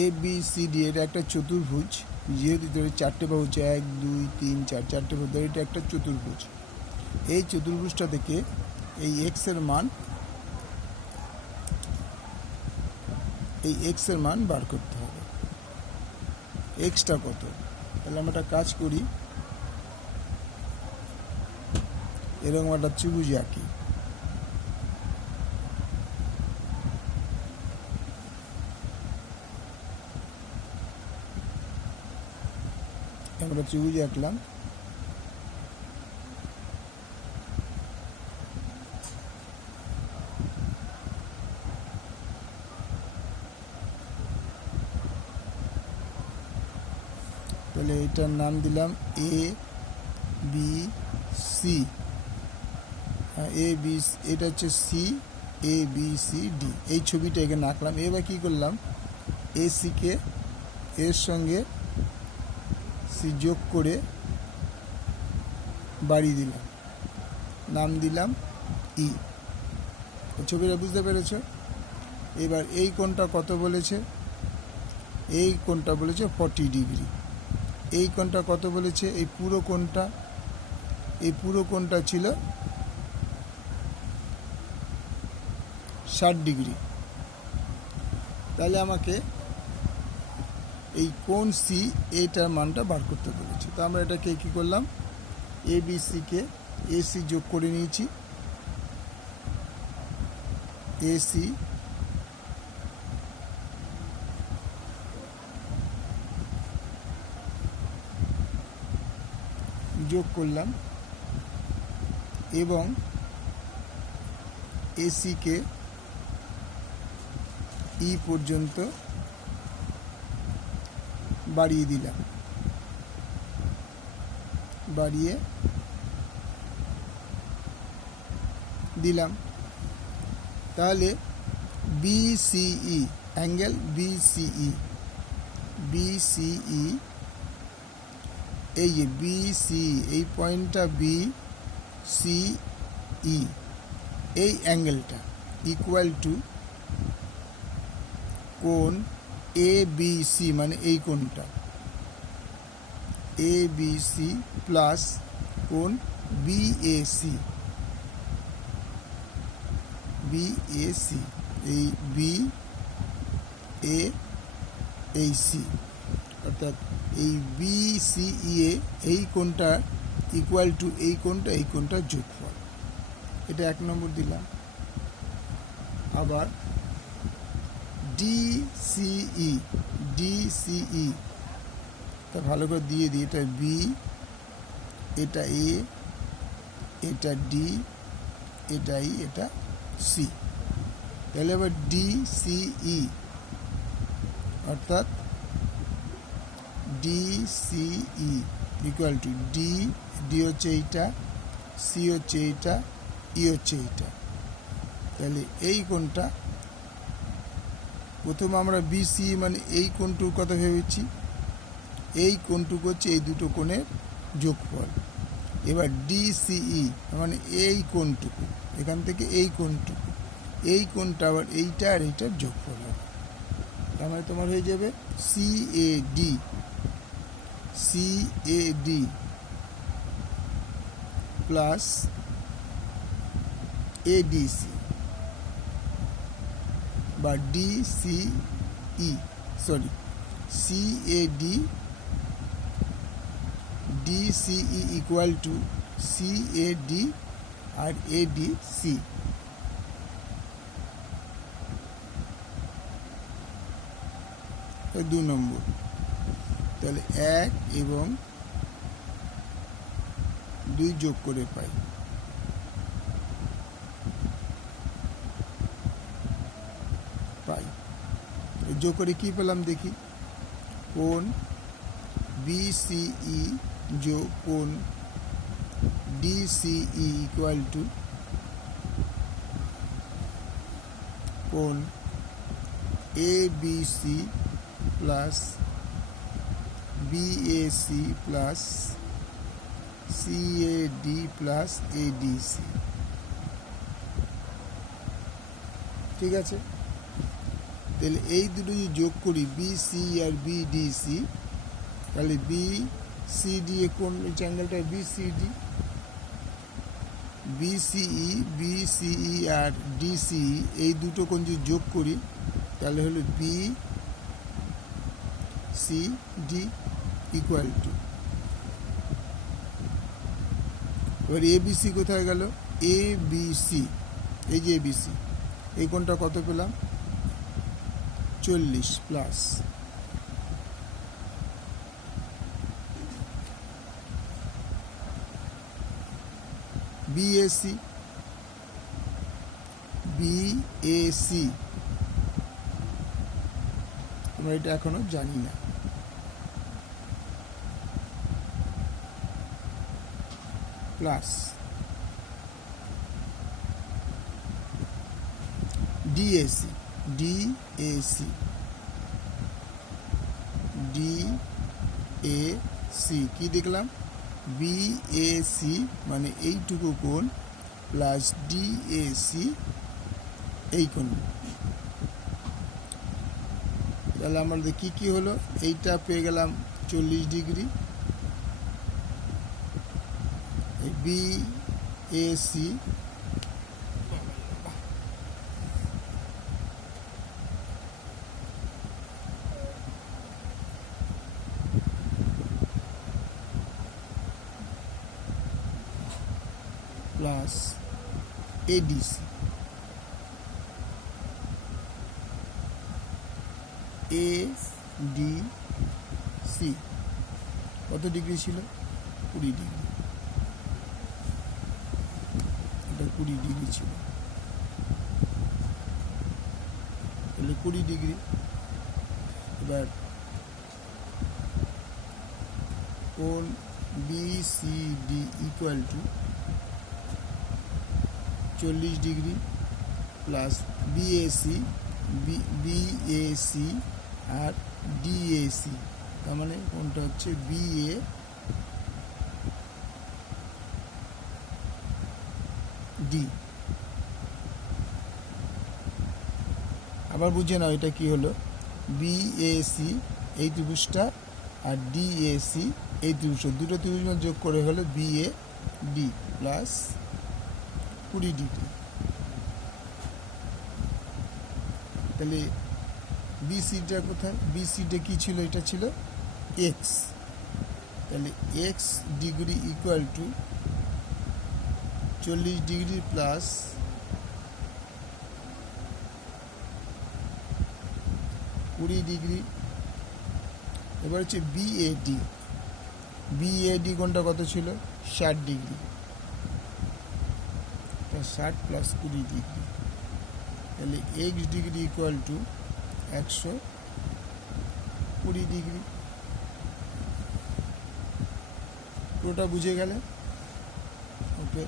A B C D এটা একটা চতুর্ভুজ, যেহেতু ধরে চারটে বাহু হচ্ছে 1 2 3 4, চারটে বাহু ধরে এটা একটা চতুর্ভুজ। এই চতুর্ভুজটা থেকে এই এক্সের মান বার করতে হবে। এক্সটা কত? তাহলে আমরা একটা কাজ করি, এরকম একটা ত্রিভুজ আঁকি। আমরা ত্রিভুজ আঁকলাম। তাহলে এটার নাম দিলাম A B C. A B, এটা হচ্ছে C, A B C D. এই ছবিটা এখানে আঁকলাম। এবার কী করলাম, এ সিকে এর সঙ্গে সি যোগ করে বাড়িয়ে দিলাম, নাম দিলাম ই। ছবিটা বুঝতে পেরেছ? এবার এই কোণটা কত বলেছে? এই কোণটা বলেছে 40 ডিগ্রি। এই কোণটা কত বলেছে? এই পুরো কোণটা ছিল 60 ডিগ্রি। তাহলে আমাকে এই কোণ সি এইটার মানটা বার করতে বলেছে। তো আমরা এটাকে কী করলাম, এ বি সিকে এসি যোগ করে নিয়েছি। এসি যোগ করলাম এবং এসিকে ই পর্যন্ত বাড়িয়ে দিলাম, বাড়িয়ে দিলাম। তাহলে বিসিই, অ্যাঙ্গেল বিসিই, এই যে বিসি, এই পয়েন্টটা বিসিই, এই অ্যাঙ্গেলটা ইকুয়াল টু কোণ এ বি সি, মানে এই কোণটা এ বি সি প্লাস কোণ বিএসি, এই বি এ এই সি, অর্থাৎ এই বিসিই এই কোণটা ইকুয়াল টু এই কোণটার যোগফল। এটা 1 নম্বর দিলাম। আবার ডিসিই তা ভালো করে দিয়ে দিই। এটা বি, এটা এ, এটা ডি, এটা ই, এটা সি। তাহলে এবার ডিসিই অর্থাৎ ডিসিই ইকুয়াল টু ডি হচ্ছে এইটা, সি হচ্ছে এইটা, ই হচ্ছে এইটা। তাহলে এই কোণটা প্রথম আমরা বিসি মানে এই কোণটুর কথা ভেবেছি, এই কোণটুকু হচ্ছে এই দুটো কোণের যোগফল। এবার ডিসিই মানে এই কোণটুকু, এখান থেকে এই কোণটা আবার এইটা আর এইটার যোগফল হবে। তার মানে তোমার হয়ে যাবে সিএডি প্লাস এডিসি বা DCE, CAD DCE equal to CAD আর এডিসি। দু নম্বর। তাহলে 1 এবং 2 যোগ করে পাই যোগ করে কি পেলাম দেখি, কোণ বিসিই যোগ কোণ ডিসিই ইকুয়াল টু কোণ ABC plus BAC plus CAD plus ADC. ঠিক আছে। তাহলে এই দুটো যদি যোগ করি বি সি আর বি ডি সি, তাহলে বি সি ডি কোন অ্যাঙ্গেলটা বিসিডি, বিসিই আর ডিসিই এই দুটো কোণ যদি যোগ করি তাহলে হলো B C D equal to, এবার এবিসি কোথায় গেল, এবিসি, এই যে এবিসি, এই কোণটা কত পেলাম 40 প্লাস বিএসি, বিএসি আমরা এটা এখনো জানি না, প্লাস ডিএসি, ডিএসি, ডিএসি কি দেখলাম, বিএসি মানে এইটুকু কোণ প্লাস ডিএসি এই কোণ, তাহলে আমাদের কি কি হলো, এইটা পেয়ে গেলাম 40 degree, BAC plus ADC, ADC কত ডিগ্রি ছিল 20 ডিগ্রি, এটা 20 ডিগ্রি ছিল, তাহলে 20 ডিগ্রি। এবার কোণ BCD equal to 40 degree plus BAC, BAC আর ডিএসি, তার মানে কোনটা হচ্ছে বিএ ডি। আবার বুঝে নাও এটা কি হলো, বিএসি এই ত্রিভুজটা আর ডিএসি এই ত্রিভুজটা, দুটো ত্রিভুজ যোগ করে হলো বিএ ডি প্লাস 20 ডিগ্রি। তাহলে বিসিটা কোথায়, বিসিটা কি ছিল, এটা ছিল এক্স, তাহলে x degree equal to 40 degree plus 20 degree. এবার হচ্ছে বিএডি, বিএডি কোণটা কত ছিল 60 ডিগ্রি, 60 প্লাস 20 ডিগ্রি, তাহলে x degree equal to 120 degree. পুরোটা বুঝে গেলে, ওকে।